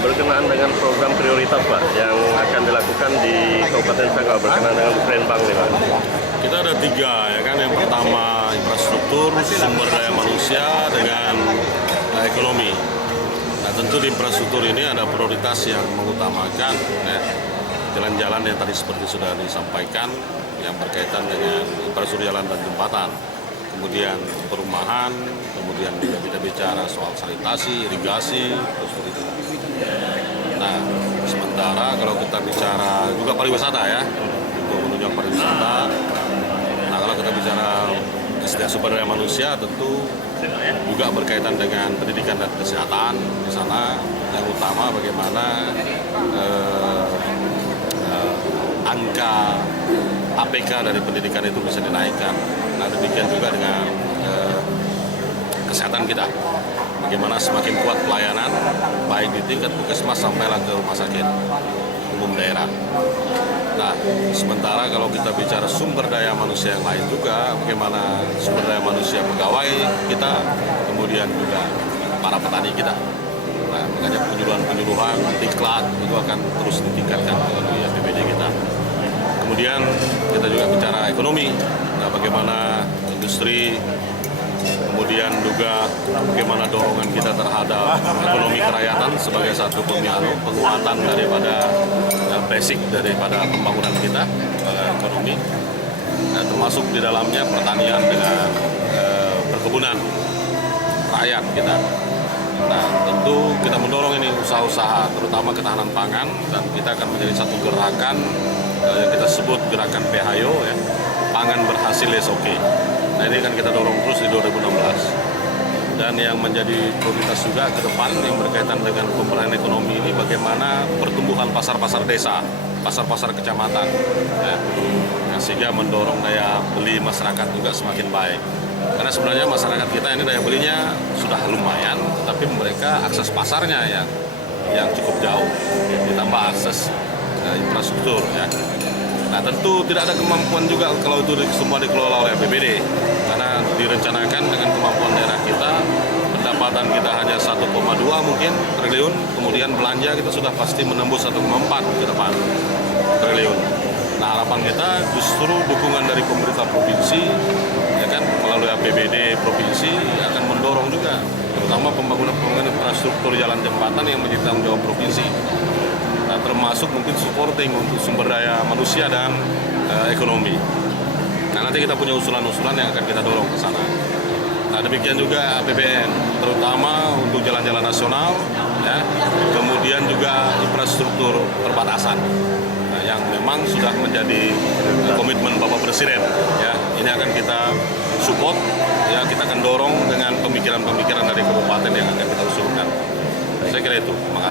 berkenaan dengan program prioritas Pak yang akan dilakukan di Kabupaten Sanggau berkenaan dengan Musrembang nih Pak. Kita ada 3 ya kan. Yang pertama infrastruktur, sumber daya manusia dengan ekonomi. Nah tentu di infrastruktur ini ada prioritas yang mengutamakan jalan-jalan yang tadi seperti sudah disampaikan yang berkaitan dengan infrastruktur jalan dan jembatan. Kemudian perumahan, kemudian juga kita bicara soal sanitasi, irigasi, terus itu. Nah, sementara kalau kita bicara juga pariwisata ya, untuk menunjang pariwisata. Nah, kalau kita bicara SDM sumber daya manusia tentu juga berkaitan dengan pendidikan dan kesehatan di sana. Yang utama bagaimana angka APK dari pendidikan itu bisa dinaikkan. Nah, demikian juga dengan kesehatan kita. Bagaimana semakin kuat pelayanan, baik di tingkat puskesmas sampailah ke rumah sakit umum daerah. Nah, sementara kalau kita bicara sumber daya manusia yang lain juga, bagaimana sumber daya manusia pegawai kita, kemudian juga para petani kita. Nah, makanya penyuluhan, diklat itu akan terus ditingkatkan melalui APBD kita. Kemudian kita juga bicara ekonomi, nah bagaimana industri, kemudian juga bagaimana dorongan kita terhadap ekonomi kerakyatan sebagai satu penguatan daripada basic daripada pembangunan kita ekonomi, nah, termasuk di dalamnya pertanian dengan perkebunan rakyat kita. Nah tentu kita mendorong ini usaha-usaha terutama ketahanan pangan dan kita akan menjadi satu gerakan yang kita sebut gerakan PHYO ya, pangan berhasil SOK. Nah ini kan kita dorong terus di 2016. Dan yang menjadi prioritas juga ke depan yang berkaitan dengan pemberdayaan ekonomi ini bagaimana pertumbuhan pasar-pasar desa, pasar-pasar kecamatan ya, sehingga mendorong daya beli masyarakat juga semakin baik. Karena sebenarnya masyarakat kita ini daya belinya sudah lumayan, tapi mereka akses pasarnya yang cukup jauh, ditambah akses infrastruktur ya. Nah tentu tidak ada kemampuan juga kalau itu semua dikelola oleh APBD, karena direncanakan dengan kemampuan daerah kita, pendapatan kita hanya 1,2 mungkin triliun, kemudian belanja kita sudah pasti menembus 1,4 ke depan triliun. Nah harapan kita justru dukungan dari pemerintah provinsi, ya kan, melalui APBD provinsi akan mendorong juga, terutama pembangunan infrastruktur jalan jembatan yang menjadi tanggung jawab provinsi. Nah, termasuk mungkin supporting untuk sumber daya manusia dan ekonomi. Nah nanti kita punya usulan-usulan yang akan kita dorong ke sana. Nah demikian juga APBN, terutama untuk jalan-jalan nasional, ya, kemudian juga infrastruktur perbatasan. Nah, yang memang sudah menjadi komitmen Bapak Presiden, ya, ini akan kita support, ya, kita akan dorong dengan pemikiran-pemikiran dari kabupaten yang akan kita usulkan. Saya kira itu.